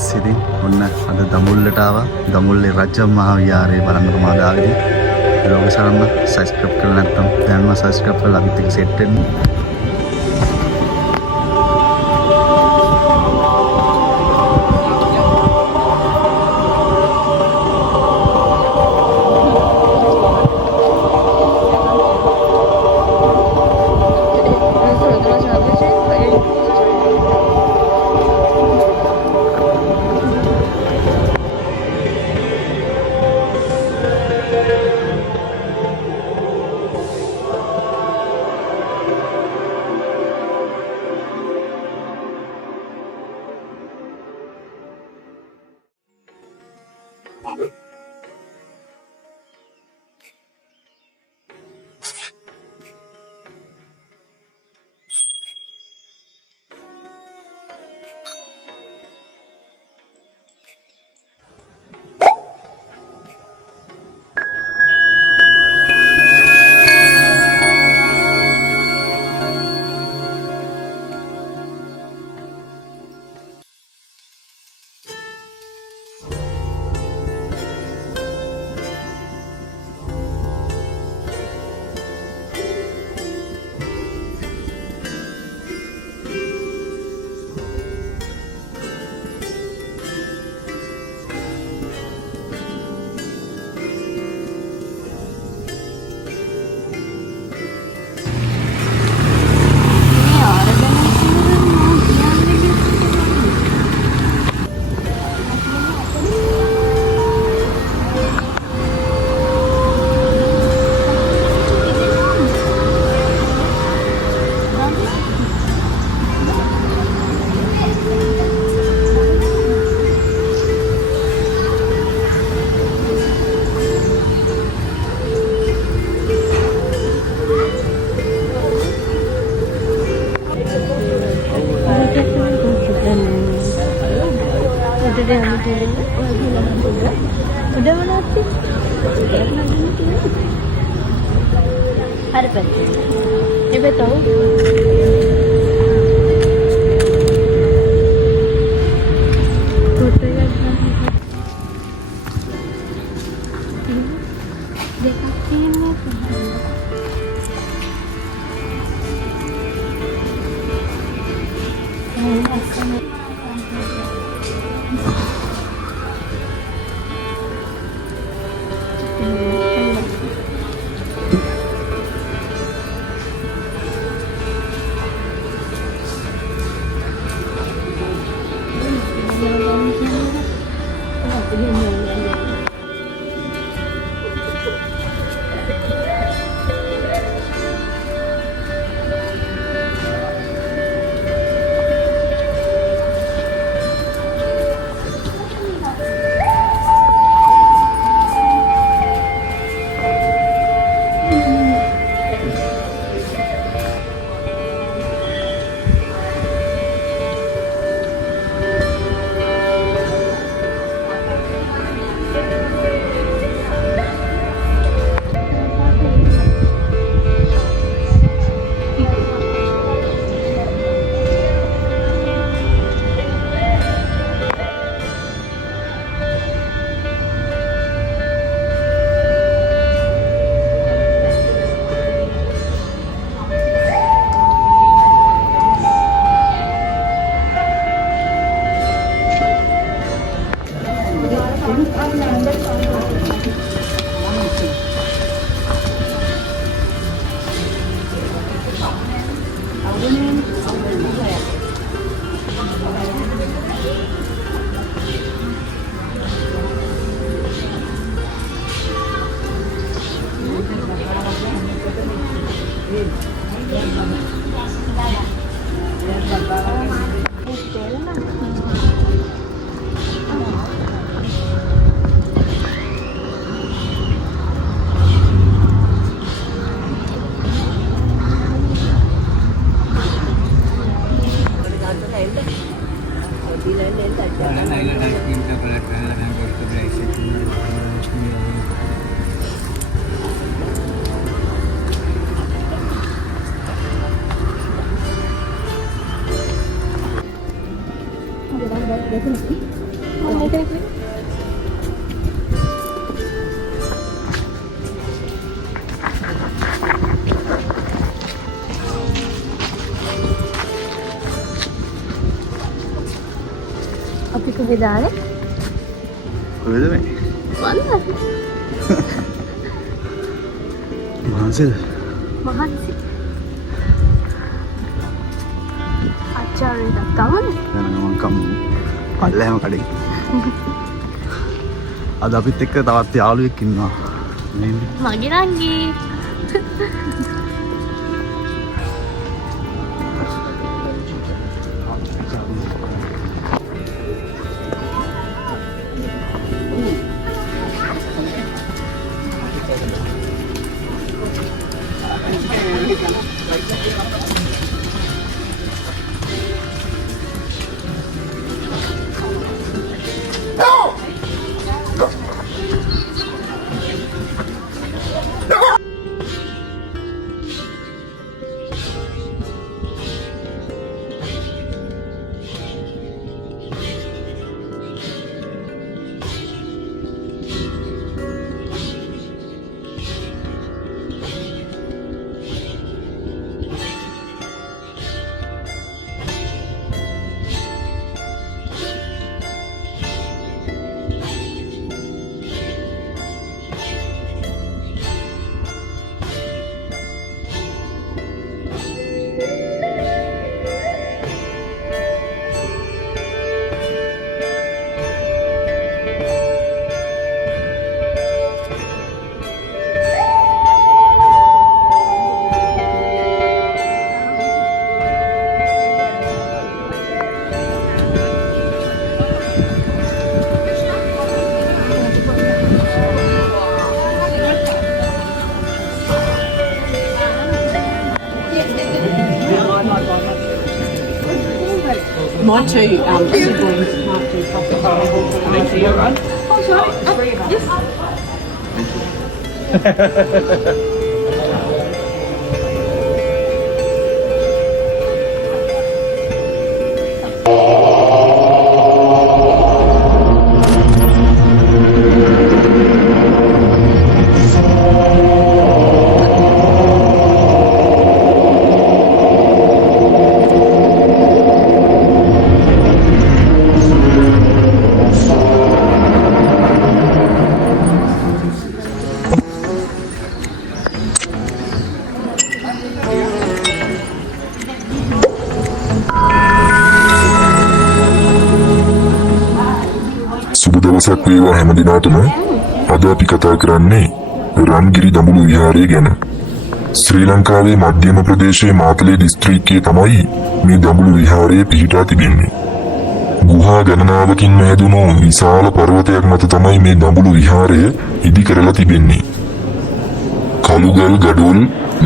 Guys ඉතින් ඔන්න අද දඹුල්ලට ආවා. දඹුල්ලේ රජම් මහා විහාරය බලන්න තමයි ආවේ. ලෝක සරණ සබ්ස්ක්‍රයිබ් කරලා නැත්නම් දැන්ම සබ්ස්ක්‍රයිබ් කරලා අපිත් එක්ක සෙට් වෙන්න. විදානේ කොහෙද මේ? වන්දන මහන්සිද? මහන්සි ආචාර්යට ගමන දැන් මම කම් පල්ලෑම කඩේ. අද අපිත් එක්ක තවත් යාළුවෙක් ඉන්නවා. මගේ රංගී My two siblings can't do coffee. Oh, sorry. Yes. සුබ දවසක් වේවා හැම දිනාටම. අද අපි කතා කරන්නේ රන්ගිරි දඹුලු විහාරය ගැන. ශ්‍රී ලංකාවේ මධ්‍යම ප්‍රදේශයේ මාතලේ දිස්ත්‍රික්කයේ තමයි මේ දඹුලු විහාරය පිහිටා තිබෙන්නේ. ගුහා ගණනාවකින් මැදුණු විශාල පර්වතයක් මත තමයි මේ දඹුලු විහාරය ඉදි කරලා තිබෙන්නේ. කළුගල් ගඩොල්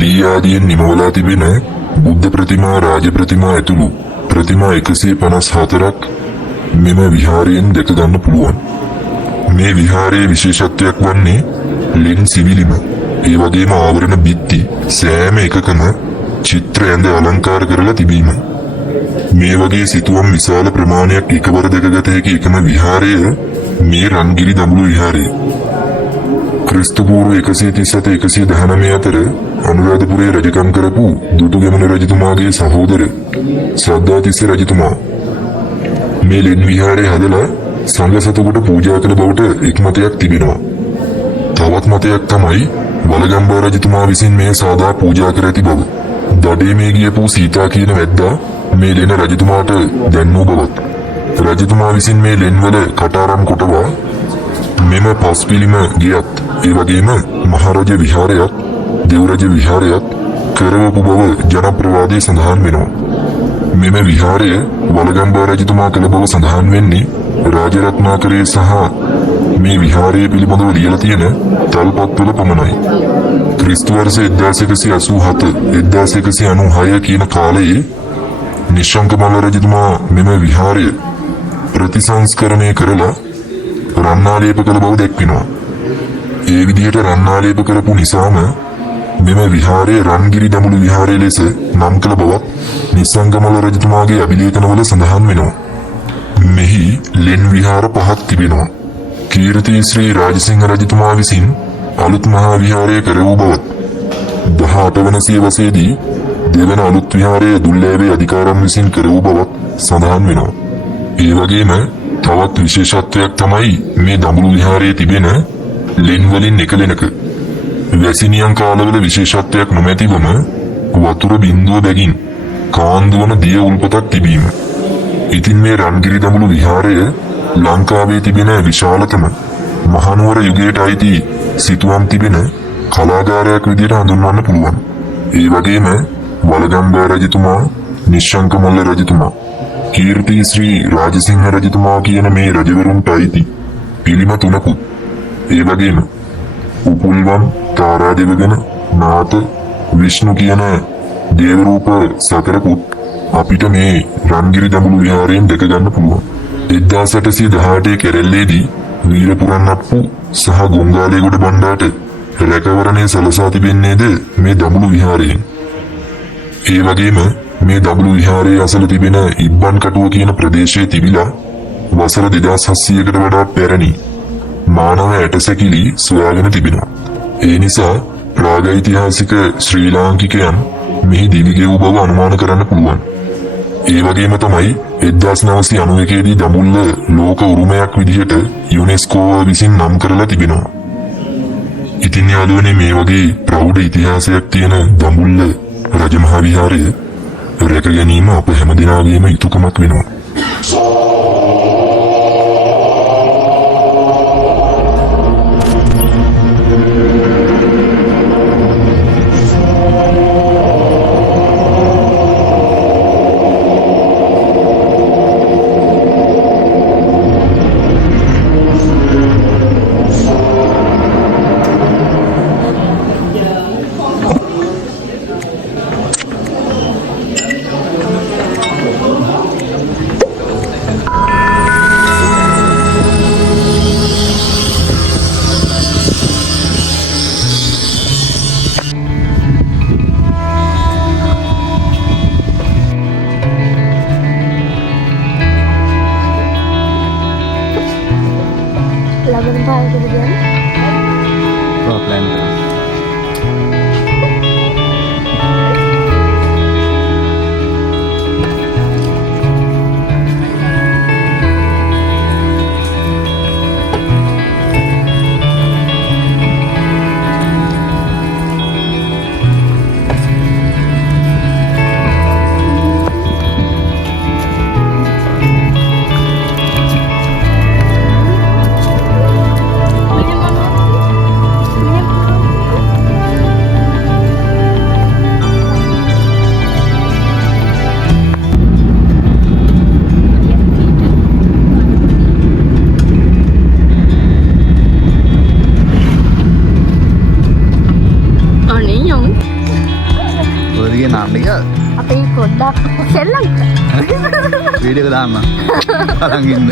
ලී ආදියෙන් නිමවලා තිබෙන බුද්ධ ප්‍රතිමා රාජ ප්‍රතිමා ඇතුළු ප්‍රතිමා 154ක් මෙම විහාරයෙන් දැක ගන්න පුළුවන්. මේ විහාරයේ විශේෂත්වයක් වන්නේ ලෙන් සිවිලිම. ඒ වගේම ආවරණ බිත්ති සෑම එකකම චිත්‍ර ඇඳ අලංකාර කරලා තිබීම. මේ වගේ සිතුවම් විශාල ප්‍රමාණයක් එකවර දැකගත හැකි එකම විහාරය මේ රන්ගිරි දඹුලු විහාරය. ක්‍රිස්තු පූර්ව 137-119 අතර අනුරාධපුරයේ රජකම් කරපු දුටුගැමුණු රජතුමාගේ සහෝදර සද්ධාතිස්ස රජතුමා මේ ලෙන් විහාරය හදලා සංඝ සතුකට පූජා කළ බවට එක් මතයක් තිබෙනවා. තවත් මතයක් තමයි වලගම්බා රජතුමා විසින් මේ සාදා පූජා කර ඇති බව. දඩේ මේ ගියපු සීතා කියන වැද්දා මේ ලෙන රජතුමාට දැන්වූ බවත්. රජතුමා විසින් මේ ලෙන්වල කටාරම් කොටවා මෙම පස්පිලිම ගියත් ඒ වගේම මහරජ විහාරයත් දෙව්රජ විහාරයත් කරවපු බව ජනප්‍රවාදයේ සඳහන් වෙනවා. මෙම විහාරය වලගම්බා රජතුමා කළ බව සඳහන් වෙන්නේ රාජරත්නාකරයේ සහ මේ විහාරය පිළිබඳව ලියලා තියෙන තල්පත්වල පමණයි. ක්‍රිස්තු වර්ෂ 1187-1196 කියන කාලයේ නිශ්ශංකමල්ල රජතුමා මෙම විහාරය ප්‍රතිසංස්කරණය කරලා රන්නාලේප කළ බව දැක්වෙනවා. ඒ විදිහට රන්නාලේප කරපු නිසාම මෙම විහාරය රන්ගිරි දඹුලු විහාරය ලෙස නම් කළ බවත් නිස්සංගමල්ල රජතුමාගේ අභිලේඛනවල සඳහන් වෙනවා. මෙහි ලෙන් විහාර 5ක් තිබෙනවා. කීර්ති ශ්‍රී රාජසිංහ රජතුමා විසින් අලුත් මහා විහාරය කරවූ බවත් 18 වන සියවසේදී දෙවන අලුත් විහාරය දුල්ලෑවේ අධිකාරම් විසින් කරවූ බවත් සඳහන් වෙනවා. ඒ වගේම තවත් විශේෂත්වයක් තමයි මේ දඹුලු විහාරයේ තිබෙන ලෙන් වලින් එකලෙනක. වැසිනියන් කාලවල විශේෂත්වයක් නොමැතිවම වතුර බිඳුව බැගින් කාන්දුවන දිය උල්පතක් තිබීම. ඉතින් මේ රන්ගිරි දඹුලු විහාරය ලංකාවේ තිබෙන විශාලතම මහනුවර යුගයට අයිති සිතුවම් තිබෙන කලාගාරයක් විදිහට හඳුන්වන්න පුළුවන්. ඒ වගේම වළගම්බා රජතුමා, නිශ්ශංක මල්ල රජතුමා, කීර්ති ශ්‍රී රාජසිංහ රජතුමා කියන මේ රජවරුන්ට අයිති පිළිම තුනකුත්, ඒ වගේම උපුල්වන්, තාරාදෙවගන, නාත, විෂ්ණු කියන දේව රූප සතරකුත් අපිට මේ රන්ගිරි දඹුලු විහාරයෙන් දැක ගන්න පුළුවන්. 1818 කෙරෙල්ලේදී වීර පුරන්නප්පු සහ ගොංගාලේගොඩ බණ්ඩාට රැකවරණය සලසා තිබෙන්නේද මේ දඹුලු විහාරයෙන්. ඒ වගේම මේ දඹුලු විහාරයේ අසල තිබෙන ඉබ්බන් කටුව කියන ප්‍රදේශයේ තිබිලා වසර 2700කට වඩා පැරණි මානව ඇටසැකිලි සොයාගෙන තිබෙනවා. ඒ නිසා ප්‍රාගෛතිහාසික ශ්‍රී ලාංකිකයන් මෙහි දිවිගෙවූ බව අනුමාන කරන්න පුළුවන්. ඒ වගේම තමයි 1991 දී දඹුල්ල ලෝක උරුමයක් විදිහට යුනෙස්කෝ විසින් නම් කරලා තිබෙනවා. ඉතින් යාළුවනේ මේ වගේ ප්‍රෞಢ ඉතිහාසයක් තියෙන දඹුල්ල රජමහා විහාරය රැක ගැනීම අප හැමදෙනාගේම යුතුකමක් වෙනවා. ලබන පාරකට ගියම ප්ලෑන් කරමු. ඔයගේ නාම එක අපේ පොඩ්ඩක් සෙල්ලම් වීඩියෝ එක දාන්න. අරන් ඉන්න.